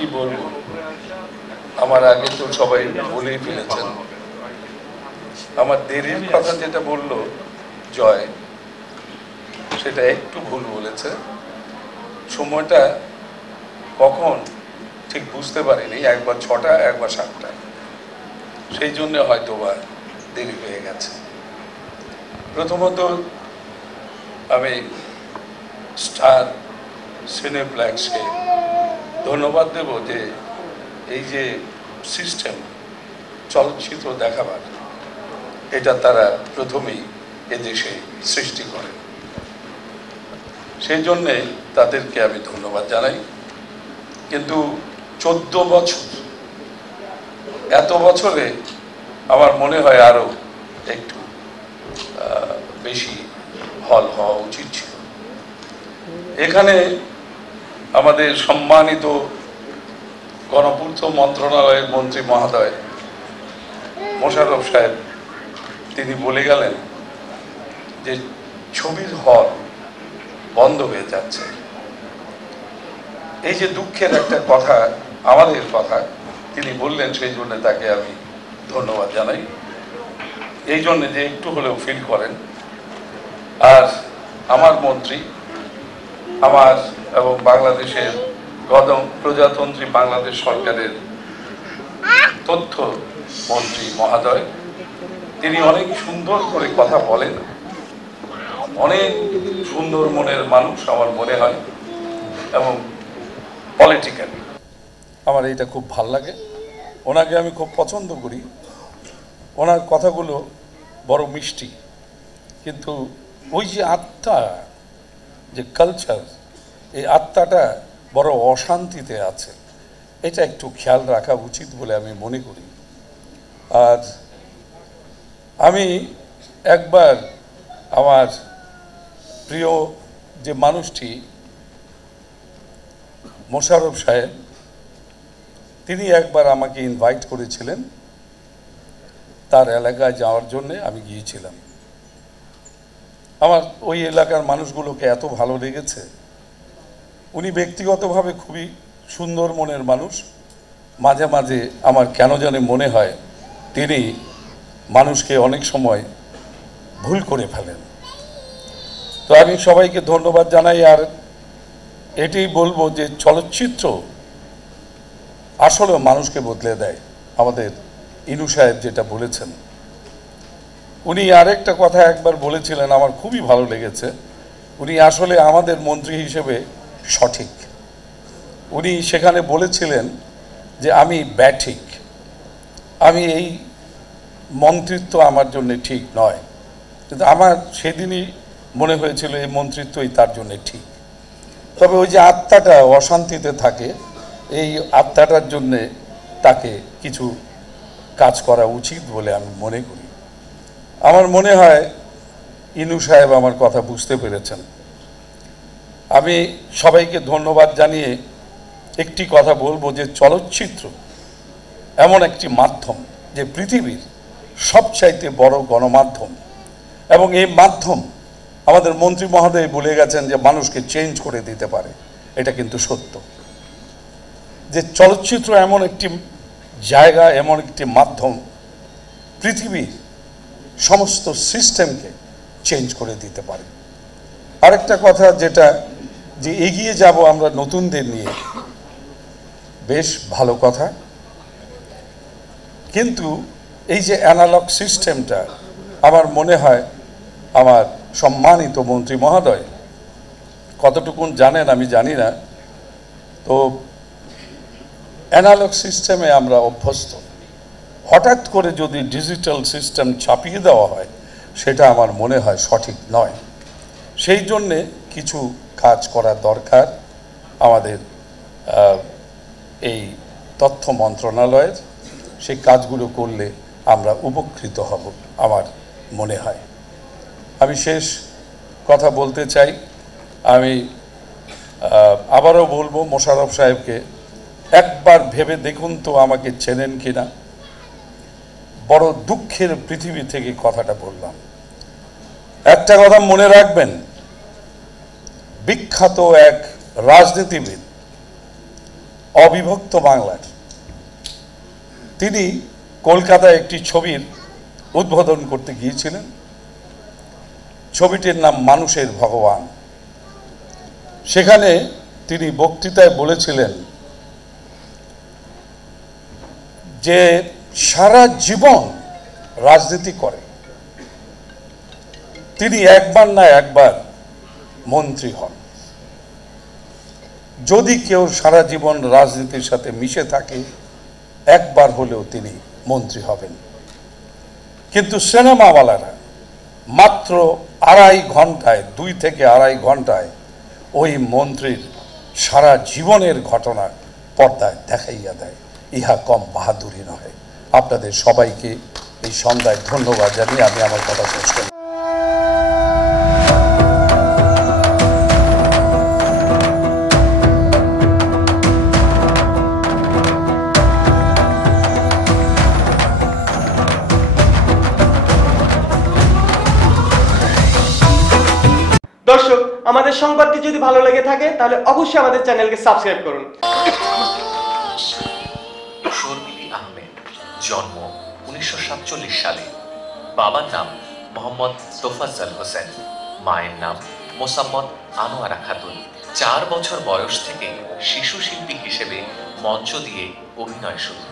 কি বলবো, আমার আগে তো সবাই বলেই ফেলেছেন। আমার দেরির কথা যেটা বললো জয়, সেটা একটু ভুল বলেছে। সময়টা কখন ঠিক বুঝতে পারিনি, একবার 6টা একবার 7টা, সেই জন্য হয়তো বা দেরি হয়ে গেছে। প্রথমত আমি স্টার সিনেপ্লেক্সকে ধন্যবাদ দেব যে এই যে সিস্টেম চলচ্চিত্র দেখাবার, এটা তারা প্রথমেই এদেশে সৃষ্টি করে, সেই জন্যে তাদেরকে আমি ধন্যবাদ জানাই। কিন্তু 14 বছর, এত বছরে আমার মনে হয় আরো একটু বেশি হল হওয়া উচিত ছিল। এখানে আমাদের সম্মানিত গণপূর্ত মন্ত্রণালয়ের মন্ত্রী মহোদয় মোশাররফ সাহেব, তিনি বলে গেলেন যে ছবির হল বন্ধ হয়ে যাচ্ছে। এই যে দুঃখের একটা কথা, আমাদের কথা তিনি বললেন, সেই জন্য তাকে আমি ধন্যবাদ জানাই, এই জন্য যে একটু হলেও ফিল করেন। আর আমার মন্ত্রী, আমার এবং বাংলাদেশের প্রজাতন্ত্রী বাংলাদেশ সরকারের তথ্য মন্ত্রী মহোদয়, তিনি অনেক সুন্দর করে কথা বলেন, অনেক সুন্দর মনের মানুষ আমার মনে হয়, এবং পলিটিক্যালি আমার এটা খুব ভাল লাগে। ওনাকে আমি খুব পছন্দ করি, ওনার কথাগুলো বড় মিষ্টি, কিন্তু ওই যে আত্মা, যে কালচার, এই আত্মাটা বড় অশান্তিতে আছে, এটা একটু খেয়াল রাখা উচিত বলে আমি মনে করি। আর আমি একবার আমার প্রিয় যে মানুষটি মোশাররফ সাহেব, তিনি একবার আমাকে ইনভাইট করেছিলেন তার এলাকায় যাওয়ার জন্যে, আমি গিয়েছিলাম। আমার ওই এলাকার মানুষগুলোকে এত ভালো লেগেছে। উনি ব্যক্তিগতভাবে খুবই সুন্দর মনের মানুষ। মাঝে মাঝে আমার কেন জানি মনে হয় তিনি মানুষকে অনেক সময় ভুল করে ফেলেন। তো আমি সবাইকে ধন্যবাদ জানাই। আর এটাই বলবো যে চলচ্চিত্র আসলে মানুষকে বদলে দেয়। আমাদের ইনু সাহেব যেটা বলেছেন, উনি আরেকটা কথা একবার বলেছিলেন, আমার খুবই ভালো লেগেছে। উনি আসলে আমাদের মন্ত্রী হিসেবে সঠিক। উনি সেখানে বলেছিলেন যে আমি ব্যাঠিক, আমি এই মন্ত্রিত্ব আমার জন্য ঠিক নয়, কিন্তু আমার সেদিনই মনে হয়েছিল এই মন্ত্রিত্বই তার জন্য ঠিক। তবে ওই যে আত্মাটা অশান্তিতে থাকে, এই আত্মাটার জন্যে তাকে কিছু কাজ করা উচিত বলে আমি মনে করি। আমার মনে হয় ইনু সাহেব আমার কথা বুঝতে পেরেছেন। আমি সবাইকে ধন্যবাদ জানিয়ে একটি কথা বলবো যে চলচ্চিত্র এমন একটি মাধ্যম যে পৃথিবীর সবচাইতে বড় গণমাধ্যম, এবং এই মাধ্যম আমাদের মন্ত্রী মহোদয় বলে গেছেন যে মানুষকে চেঞ্জ করে দিতে পারে। এটা কিন্তু সত্য যে চলচ্চিত্র এমন একটি জায়গা, এমন একটি মাধ্যম পৃথিবীর সমস্ত সিস্টেমকে চেঞ্জ করে দিতে পারে। আরেকটা কথা যেটা, যে এগিয়ে যাব আমরা নতুনদের নিয়ে, বেশ ভালো কথা, কিন্তু এই যে অ্যানালগ সিস্টেমটা, আমার মনে হয় আমার সম্মানিত মন্ত্রী মহোদয় কতটুকুন জানেন আমি জানি না, তো অ্যানালগ সিস্টেমে আমরা অভ্যস্ত। হঠাৎ করে যদি ডিজিটাল সিস্টেম চাপিয়ে দেওয়া হয়, সেটা আমার মনে হয় সঠিক নয়। সেই জন্যে কিছু কাজ করা দরকার আমাদের এই তথ্য মন্ত্রণালয়ের। সেই কাজগুলো করলে আমরা উপকৃত হব আমার মনে হয়। আমি শেষ কথা বলতে চাই, আমি আবারও বলবো মোশাররফ সাহেবকে একবার ভেবে দেখুন তো আমাকে চেনেন কিনা। বড় দুঃখের পৃথিবী থেকে কথাটা বললাম। একটা কথা মনে রাখবেন, বিখ্যাত এক রাজনীতিবিদ অবিভক্ত বাংলার। তিনি কলকাতায় একটি ছবির উদ্বোধন করতে গিয়েছিলেন। ছবিটির নাম মানুষের ভগবান। সেখানে তিনি বক্তৃতায় বলেছিলেন যে সারা জীবন রাজনীতি করে তিনি একবার না একবার মন্ত্রী হন। যদি কেউ সারা জীবন রাজনীতির সাথে মিশে থাকে একবার হলেও তিনি মন্ত্রী হবেন। কিন্তু সিনেমাওয়ালারা মাত্র 2.5 ঘন্টায় 2 থেকে 2.5 ঘন্টায় ওই মন্ত্রীর সারা জীবনের ঘটনা পর্দায় দেখাইয়া দেয়। ইহা কম বাহাদুরি নয়। আপনাদের সবাইকে এই সন্ধ্যায় ধন্যবাদ জানিয়ে আমি আমার কথা শেষ করি। দর্শক, আমাদের সংবাদটি যদি ভালো লেগে থাকে তাহলে অবশ্যই আমাদের চ্যানেলকে সাবস্ক্রাইব করুন। শর্মিলী আহমেদ, জন্ম 1947 সালে। বাবার নাম মোহাম্মদ তোফাজ্জল হোসেন, মায়ের নাম মোসাম্মদ আনোয়ারা খাতুন। 4 বছর বয়স থেকে শিশু শিল্পী হিসেবে মঞ্চ দিয়ে অভিনয় শুরু।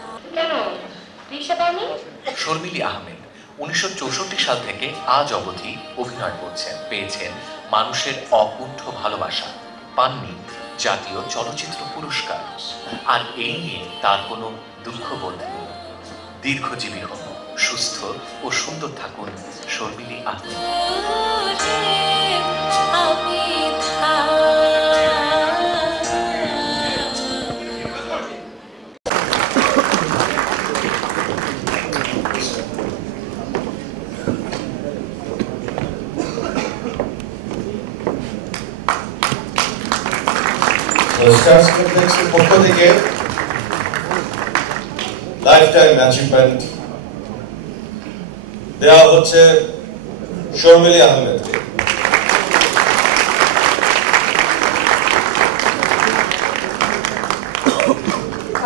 শর্মিলী আহমেদ 1964 সাল থেকে আজ অবধি অভিনয় করছেন। পেয়েছেন মানুষের অকুণ্ঠ ভালোবাসা, পাননি জাতীয় চলচ্চিত্র পুরস্কার। আর এই নিয়ে তার কোনো দুঃখবোধ নেই। দীর্ঘজীবী হন, সুস্থ ও সুন্দর থাকুন শর্মিলী আহমেদ। স্টারস কমপ্লেক্সের পক্ষ থেকে লাইফ টাইম অ্যাচিভমেন্ট দেওয়া হচ্ছে শর্মিলী আহমেদকে।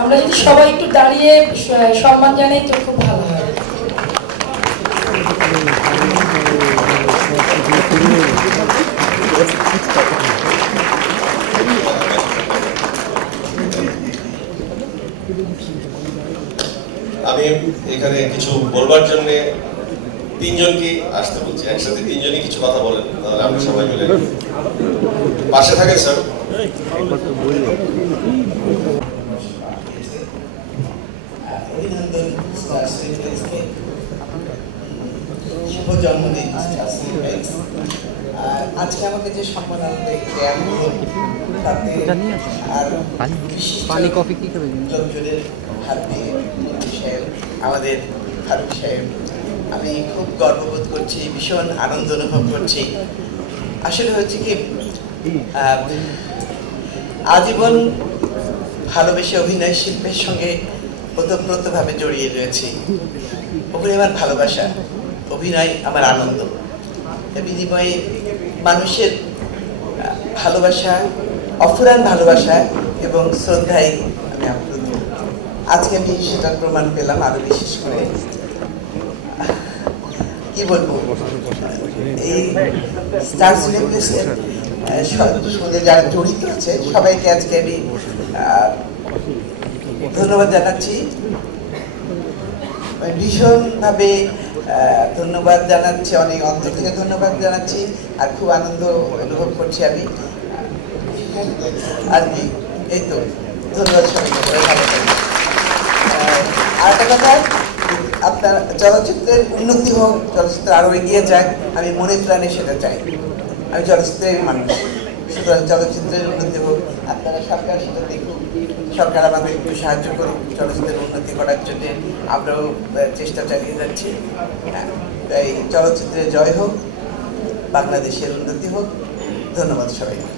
আমরা যদি সবাই একটু দাঁড়িয়ে সম্মান জানাই তো খুব ভালো হয়। আমি এখানে কিছু বলবার জন্য 3 জনকে আসতে বলছি, একসাথে 3 জনই কিছু কথা বলেন, তাহলে আমরা সবাই মিলে পাশে থাকেন স্যার। অভিনন্দন স্টারস কমপ্লেক্সকে, শুভ জন্মদিন স্টারস কমপ্লেক্স। আজকে আমাকে যে সম্মাননা দেওয়া হলো তাতে আর পানি কফি কি করবেন লোকজনের হাত দিয়ে সাহেব, আমাদের ফারুক সাহেব, আমি খুব গর্ববোধ করছি, ভীষণ আনন্দ অনুভব করছি। আসলে হচ্ছে কি, আজীবন ভালোবেসে অভিনয় শিল্পের সঙ্গে ওতপ্রোতভাবে জড়িয়ে রয়েছি। অভিনয় আমার ভালোবাসা, অভিনয় আমার আনন্দ। বিনিময়ে মানুষের ভালোবাসা, অফুরান ভালোবাসা এবং শ্রদ্ধায় আমি আপ্লুত। আজকে আমি সেটার প্রমাণ পেলাম আরো বিশেষ করে। কি বলবো, এই স্টার সিনেপ্লেক্সের সঙ্গে যারা জড়িত আছে সবাইকে আজকে আমি ধন্যবাদ জানাচ্ছি, ভীষণভাবে ধন্যবাদ জানাচ্ছি, অনেক অন্তর থেকে ধন্যবাদ জানাচ্ছি। আর খুব আনন্দ অনুভব করছি আমি আর কি। এই তো ধন্যবাদ সবাইকে, ভালো থাকবেন। আর একটা কথা, আপনার চলচ্চিত্রের উন্নতি হোক, চলচ্চিত্র আরো এগিয়ে যাক, আমি মনে প্রাণে সেটা চাই। আমি চলচ্চিত্রের মানুষ, সুতরাং চলচ্চিত্রের উন্নতি হোক। আপনারা সরকার সেটা দেখুন, সরকার আমাদের একটু সাহায্য করুক চলচ্চিত্রের উন্নতি করার জন্য। আমরাও চেষ্টা চালিয়ে যাচ্ছি। তাই চলচ্চিত্রের জয় হোক, বাংলাদেশের উন্নতি হোক। ধন্যবাদ সবাইকে।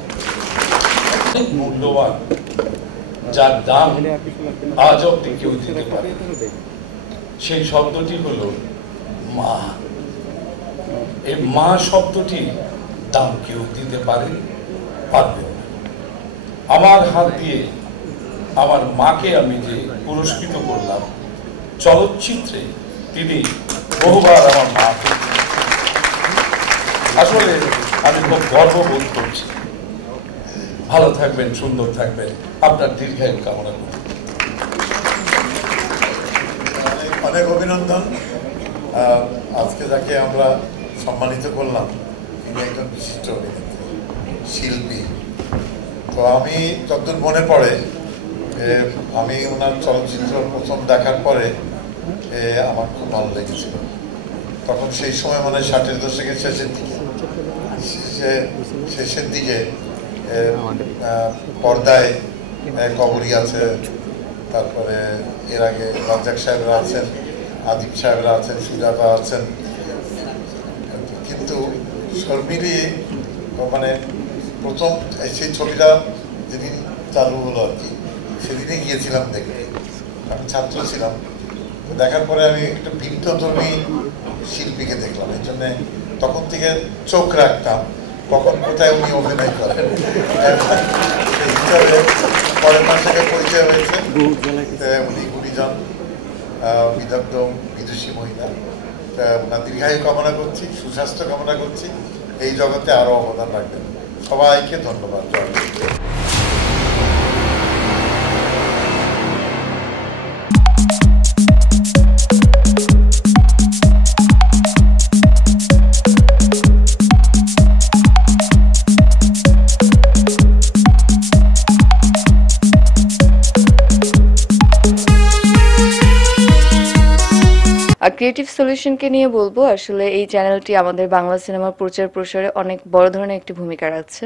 মূল্যবান, যার দাম আজ অব্দি কেউ দিতে পারে, সেই শব্দটি হলো মা। এই মা শব্দটি দাম কেউ দিতে পারে, পারবে না। আমার হাত দিয়ে আমার মাকে আমি যে পুরস্কৃত করলাম চলচ্চিত্রে, তিনি বহুবার আমার মা। আসলে আমি খুব গর্ববোধ করছি। ভালো থাকবেন, সুন্দর থাকবেন, আপনার দীর্ঘায়ু কামনা করি। অনেক অভিনন্দন। আজকে যাকে আমরা সম্মানিত করলাম তিনি একজন বিশিষ্ট অভিনেত্রী, শিল্পী। তো আমি যতদূর মনে পড়ে, আমি ওনার চলচ্চিত্র প্রথম দেখার পরে আমার খুব ভালো লেগেছিল। তখন সেই সময় মানে 60-এর দশকের শেষের দিকে পর্দায় কবরী আছে, তারপরে এর আগে রাজ্জাক সাহেবরা আছেন, আদিব সাহেবরা আছেন, সুজাতা আছেন, কিন্তু শর্মিলি মানে প্রথম সেই ছবিটা যেদিন চালু হলো আর কি, সেদিনে গিয়েছিলাম দেখতে। আমি ছাত্র ছিলাম, দেখার পরে আমি একটা ভিন্নধর্মী শিল্পীকে দেখলাম। এই জন্যে তখন থেকে চোখ রাখতাম কখন কোথায় উনি অভিনয় করেন। সেই হিসাবে পরের মাস থেকে পরিচয় হয়েছে। উনি গুণীজন, বিদগ্ধ বিদুষী মহিলা। ওনার দীর্ঘায়ু কামনা করছি, সুস্বাস্থ্য কামনা করছি, এই জগতে আরো অবদান রাখবেন। সবাইকে ধন্যবাদ। ক্রিয়েটিভ সলিউশনকে নিয়ে বলবো, আসলে এই চ্যানেলটি আমাদের বাংলা সিনেমার প্রচার প্রসারে অনেক বড় ধরনের একটি ভূমিকা রাখছে।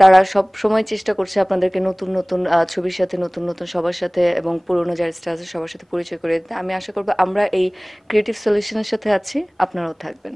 তারা সব সময় চেষ্টা করছে আপনাদেরকে নতুন নতুন ছবির সাথে, নতুন নতুন সবার সাথে এবং পুরনো যারা স্টার আছে সবার সাথে পরিচয় করে দিতে। আমি আশা করবো আমরা এই ক্রিয়েটিভ সলিউশনের সাথে আছি, আপনারাও থাকবেন।